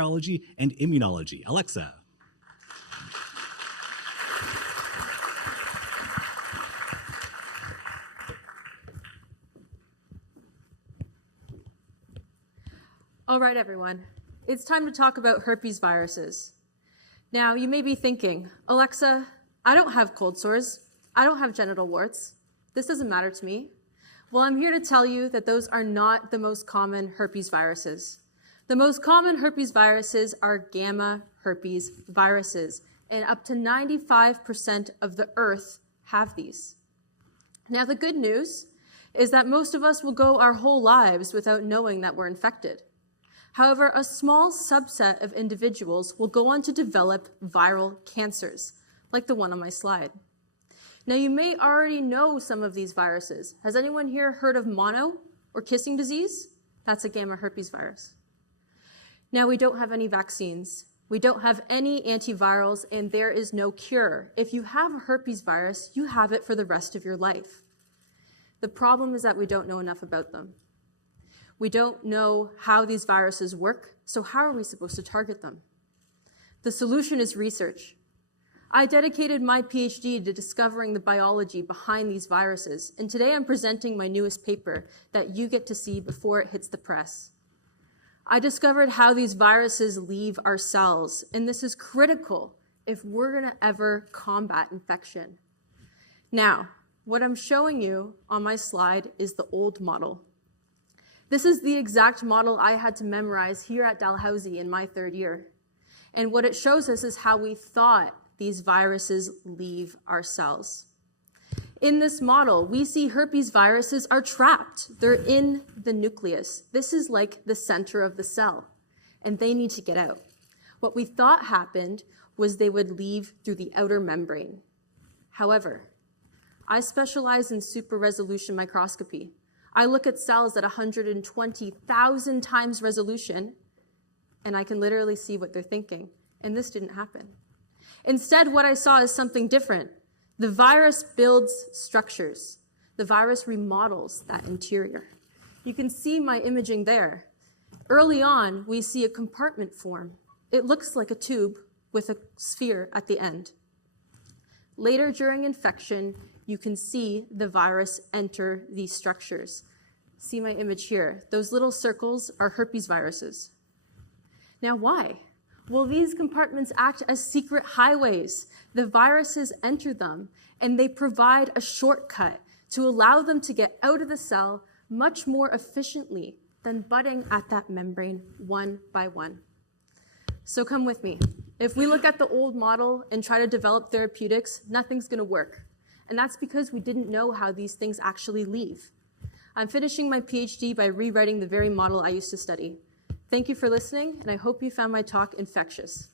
Microbiology and Immunology. Alexa. All right, everyone. It's time to talk about herpes viruses. Now, you may be thinking, Alexa, I don't have cold sores. I don't have genital warts. This doesn't matter to me. Well, I'm here to tell you that those are not the most common herpes viruses. The most common herpes viruses are gamma herpes viruses, and up to 95% of the Earth have these. Now, the good news is that most of us will go our whole lives without knowing that we're infected. However, a small subset of individuals will go on to develop viral cancers, like the one on my slide. Now, you may already know some of these viruses. Has anyone here heard of mono or kissing disease? That's a gamma herpes virus. Now, we don't have any vaccines. We don't have any antivirals, and there is no cure. If you have a herpes virus, you have it for the rest of your life. The problem is that we don't know enough about them. We don't know how these viruses work, so how are we supposed to target them? The solution is research. I dedicated my PhD to discovering the biology behind these viruses, and today I'm presenting my newest paper that you get to see before it hits the press. I discovered how these viruses leave our cells, and this is critical if we're going to ever combat infection. Now, what I'm showing you on my slide is the old model. This is the exact model I had to memorize here at Dalhousie in my third year. And what it shows us is how we thought these viruses leave our cells. In this model, we see herpes viruses are trapped. They're in the nucleus. This is like the center of the cell, and they need to get out. What we thought happened was they would leave through the outer membrane. However, I specialize in super resolution microscopy. I look at cells at 120,000 times resolution, and I can literally see what they're thinking. And this didn't happen. Instead, what I saw is something different. The virus builds structures. The virus remodels that interior. You can see my imaging there. Early on, we see a compartment form. It looks like a tube with a sphere at the end. Later during infection, you can see the virus enter these structures. See my image here. Those little circles are herpes viruses. Now, why? Well, these compartments act as secret highways. The viruses enter them, and they provide a shortcut to allow them to get out of the cell much more efficiently than butting at that membrane one by one. So come with me. If we look at the old model and try to develop therapeutics, nothing's going to work. And that's because we didn't know how these things actually leave. I'm finishing my PhD by rewriting the very model I used to study. Thank you for listening, and I hope you found my talk infectious.